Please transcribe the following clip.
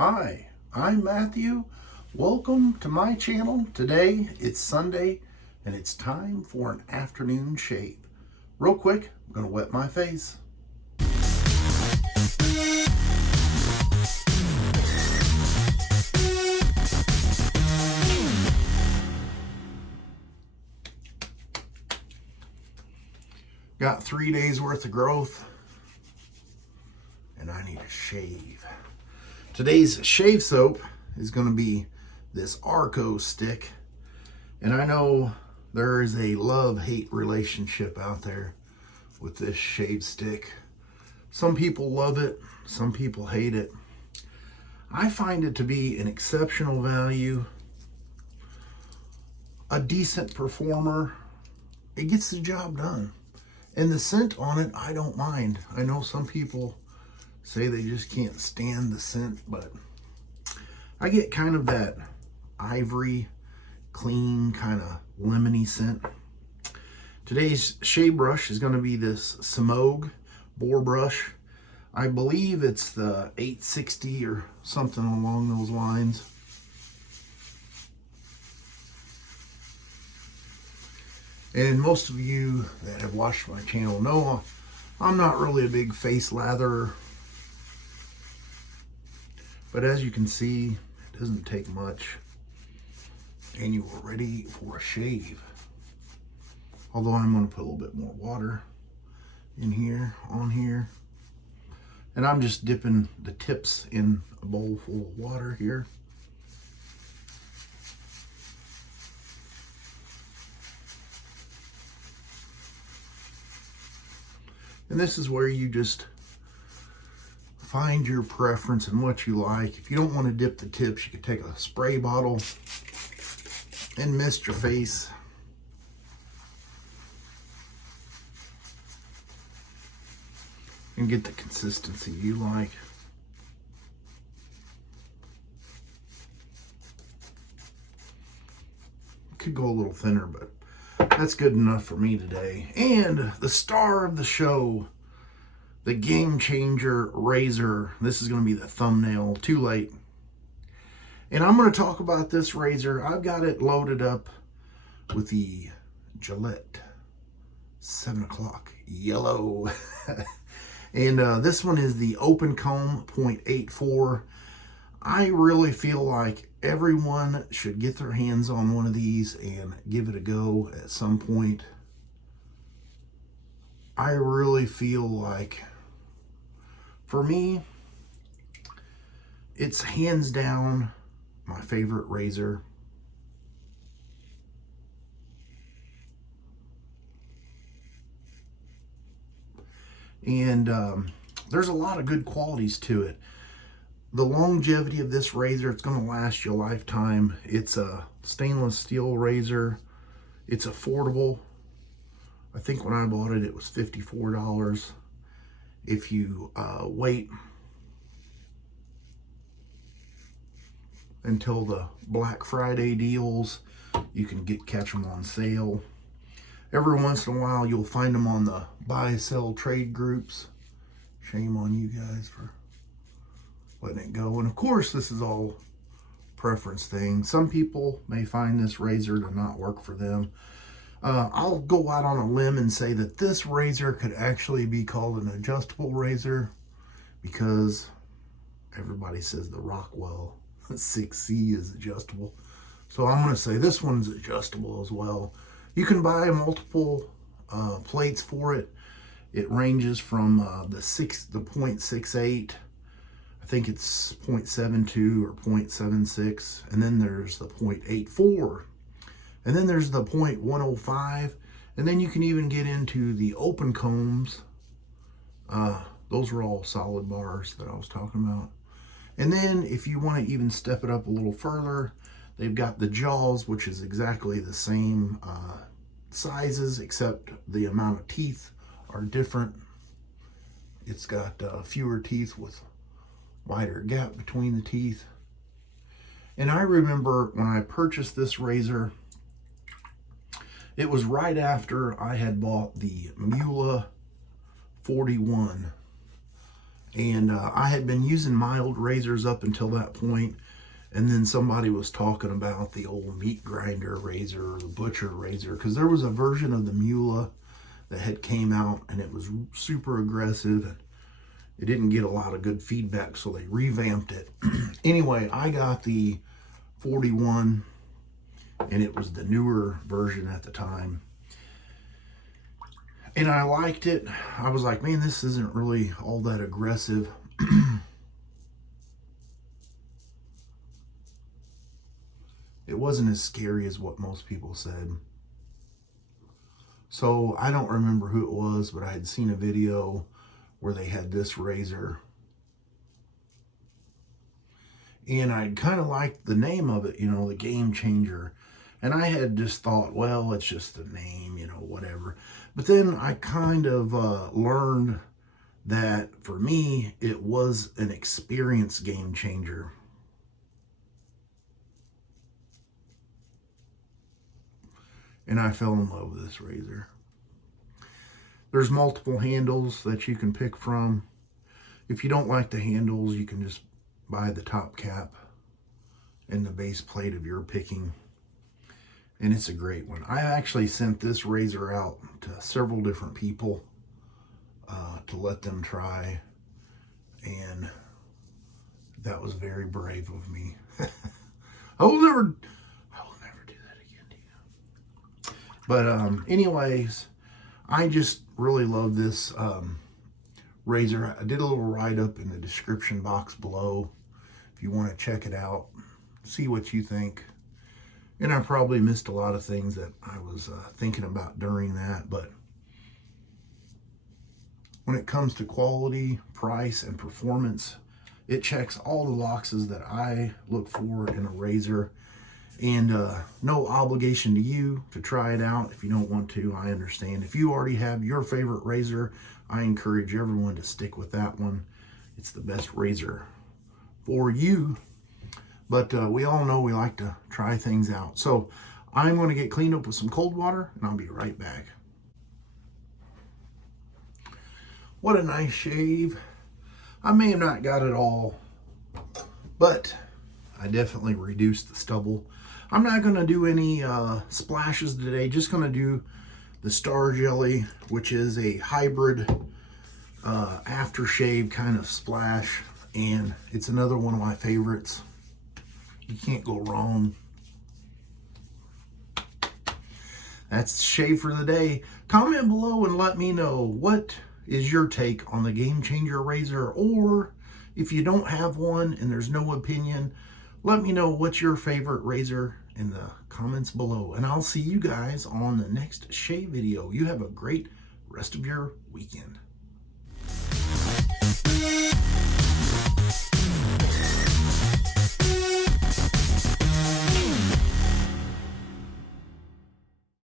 Hi, I'm Matthew. Welcome to my channel. Today it's Sunday and it's time for an afternoon shave. Real quick, I'm gonna wet my face. Got 3 days worth of growth and I need a shave. Today's shave soap is going to be this Arko stick. And I know there is a love-hate relationship out there with this shave stick. Some people love it, some people hate it. I find it to be an exceptional value, a decent performer. It gets the job done. And the scent on it, I don't mind. I know some people say they just can't stand the scent, but I get kind of that ivory, clean, kind of lemony scent. Today's shave brush is going to be this Semouge Boar brush. I believe it's the 860 or something along those lines. And most of you that have watched my channel know I'm not really a big face latherer. But as you can see, it doesn't take much and you are ready for a shave. Although I'm going to put a little bit more water in here, on here. And I'm just dipping the tips in a bowl full of water here. And this is where you just find your preference and what you like. If you don't want to dip the tips, you could take a spray bottle and mist your face. And get the consistency you like. Could go a little thinner, but that's good enough for me today. And the star of the show, the Gamechanger Razor. This is going to be the thumbnail. Too late. And I'm going to talk about this razor. I've got it loaded up with the Gillette 7 o'clock yellow. And this one is the open comb 0.84. I really feel like everyone should get their hands on one of these and give it a go at some point. I really feel like, for me, it's hands down my favorite razor. And there's a lot of good qualities to it. The longevity of this razor, it's going to last you a lifetime. It's a stainless steel razor. It's affordable. I think when I bought it, it was $54. If you wait until the Black Friday deals, you can catch them on sale. Every once in a while, you'll find them on the buy-sell trade groups. Shame on you guys for letting it go. And of course, this is all preference thing. Some people may find this razor to not work for them. I'll go out on a limb and say that this razor could actually be called an adjustable razor, because everybody says the Rockwell 6C is adjustable. So I'm going to say this one's adjustable as well. You can buy multiple plates for it. It ranges from the 0.68, I think it's 0.72 or 0.76, and then there's the 0.84, and then there's the 0.105, and then you can even get into the open combs. Those are all solid bars that I was talking about. And then if you want to even step it up a little further, they've got the jaws, which is exactly the same sizes, except the amount of teeth are different. It's got fewer teeth with wider gap between the teeth. And I remember when I purchased this razor, it was right after I had bought the Mula 41. And I had been using mild razors up until that point, and then somebody was talking about the old meat grinder razor or the butcher razor, because there was a version of the Mula that had came out and it was super aggressive and it didn't get a lot of good feedback, so they revamped it. Anyway, I got the 41 and it was the newer version at the time. And I liked it. I was like, man, this isn't really all that aggressive. It wasn't as scary as what most people said. So I don't remember who it was, but I had seen a video where they had this razor. And I kind of liked the name of it, you know, the Gamechanger. And I had just thought, well, it's just a name, you know, whatever. But then I kind of learned that for me, it was an experience game changer. And I fell in love with this razor. There's multiple handles that you can pick from. If you don't like the handles, you can just buy the top cap and the base plate of your picking. And it's a great one. I actually sent this razor out to several different people to let them try. And that was very brave of me. I will never do that again to you. But anyways, I just really love this razor. I did a little write-up in the description box below if you want to check it out, see what you think. And I probably missed a lot of things that I was thinking about during that, but when it comes to quality, price, and performance, it checks all the boxes that I look for in a razor. And no obligation to you to try it out. If you don't want to, I understand. If you already have your favorite razor, I encourage everyone to stick with that one. It's the best razor for you. But we all know we like to try things out. So I'm going to get cleaned up with some cold water, and I'll be right back. What a nice shave. I may have not got it all, but I definitely reduced the stubble. I'm not going to do any splashes today. Just going to do the Star Jelly, which is a hybrid aftershave kind of splash. And it's another one of my favorites. You can't go wrong. That's shave for the day. Comment below and let me know what is your take on the Gamechanger Razor, or if you don't have one and there's no opinion, let me know what's your favorite razor in the comments below. And I'll see you guys on the next shave video. You have a great rest of your weekend.